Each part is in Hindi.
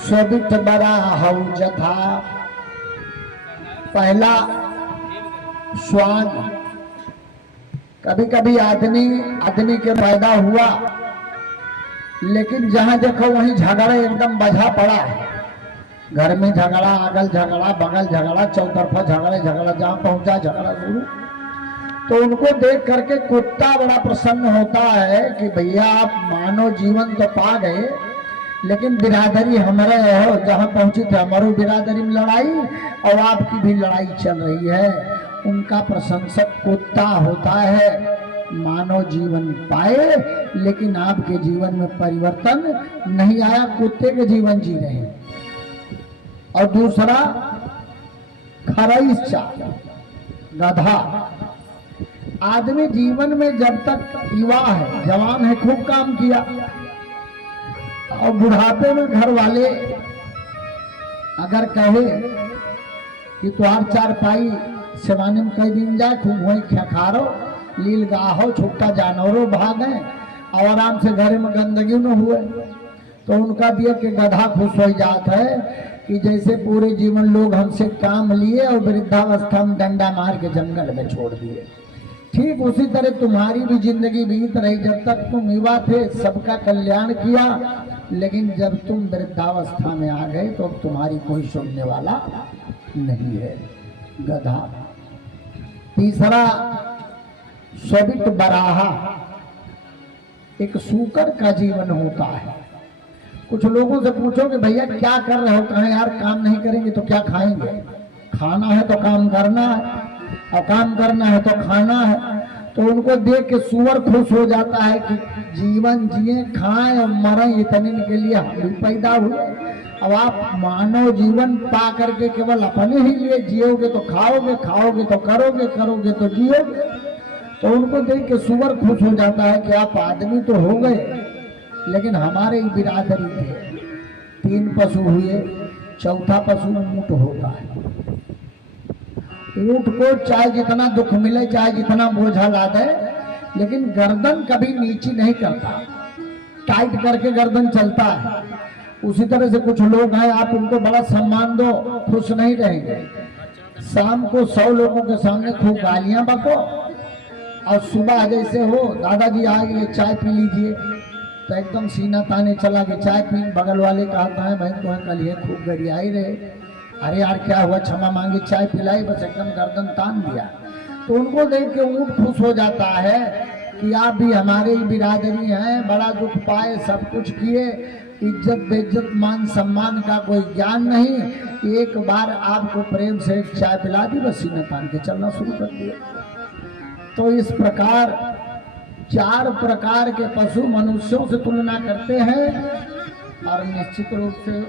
सोबित बरा हऊ जथा। पहला श्वान। कभी कभी आदमी के पैदा हुआ, लेकिन जहां देखो वहीं झगड़ा एकदम बजा पड़ा है। घर में झगड़ा, अगल झगड़ा, बगल झगड़ा, चौतरफा झगड़ा, जहां पहुंचा झगड़ा शुरू। तो उनको देख करके कुत्ता बड़ा प्रसन्न होता है कि भैया आप मानव जीवन तो पा गए, लेकिन बिरादरी हमारे हो, जहां पहुंची थे हमारी बिरादरी में लड़ाई और आपकी भी लड़ाई चल रही है। उनका प्रशंसक कुत्ता होता है। मानव जीवन पाए, लेकिन आपके जीवन में परिवर्तन नहीं आया, कुत्ते के जीवन जी रहे। और दूसरा खरईचा, गधा। आदमी जीवन में जब तक युवा है, जवान है, खूब काम किया, और बुढ़ापे में घर वाले अगर कहे कि तुहार चार पाई सेवानी में कई दिन जाए, खूब वही खखारो, लील गाहो, छुट्टा जानवरों भागे और आराम से घर में गंदगी न हुए, तो उनका दिए कि गधा खुश हो जाता है कि जैसे पूरे जीवन लोग हमसे काम लिए और वृद्धावस्था में डंडा मार के जंगल में छोड़ दिए। ठीक उसी तरह तुम्हारी भी जिंदगी बीत रही। जब तक तुम युवा थे सबका कल्याण किया, लेकिन जब तुम वृद्धावस्था में आ गए तो अब तुम्हारी कोई सुनने वाला नहीं है। गधा। तीसरा सोबित बराहा। एक सूकर का जीवन होता है। कुछ लोगों से पूछो कि भैया क्या कर रहे हो, कहें यार काम नहीं करेंगे तो क्या खाएंगे। खाना है तो काम करना है, और काम करना है तो खाना है। तो उनको देख के सुअर खुश हो जाता है कि जीवन जिए, खाएं और मरें, इतने के लिए हम भी पैदा हुए। अब आप मानव जीवन पा करके केवल अपने ही लिए जियोगे तो खाओगे, खाओगे तो करोगे, करोगे तो जियोगे। तो उनको देख के सुअर खुश हो जाता है कि आप आदमी तो हो गए, लेकिन हमारे ही बिरादरी थे। 3 पशु हुए, चौथा पशु ऊंट होता है। ऊंट को चाहे जितना दुख मिले, चाहे जितना बोझा ला दे, लेकिन गर्दन कभी नीची नहीं करता, टाइट करके गर्दन चलता है। उसी तरह से कुछ लोग हैं, आप उनको बड़ा सम्मान दो, खुश नहीं रहेंगे। शाम को 100 लोगों के सामने खूब गालियां बको, और सुबह जैसे हो दादाजी आ गए चाय पी लीजिए, तो एकदम सीना ताने चला कि चाय पी। बगल वाले कहता है भाई तुम्हें कल ये खूब गरियाई रहे, अरे यार क्या हुआ, क्षमा मांगी, चाय पिलाई, बस एकदम गर्दन तान दिया। तो उनको देख के ऊंट खुश हो जाता है कि आप भी हमारे ही बिरादरी हैं, बड़ा दुख पाए, सब कुछ किए, इज्जत बेइज्जत मान सम्मान का कोई ज्ञान नहीं, एक बार आपको प्रेम से चाय पिला दी, बस सीना तान के चलना शुरू कर दिया। तो इस प्रकार 4 प्रकार के पशु मनुष्यों से तुलना करते हैं। और निश्चित रूप से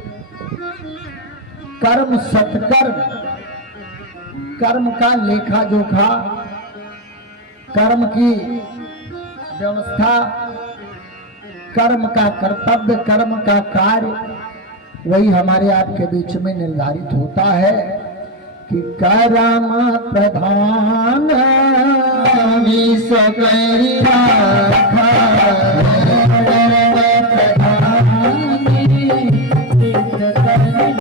कर्म सत्कर्म, कर्म का लेखा जोखा, कर्म की व्यवस्था, कर्म का कर्तव्य, कर्म का कार्य, वही हमारे आपके बीच में निर्धारित होता है कि कर्म प्रधान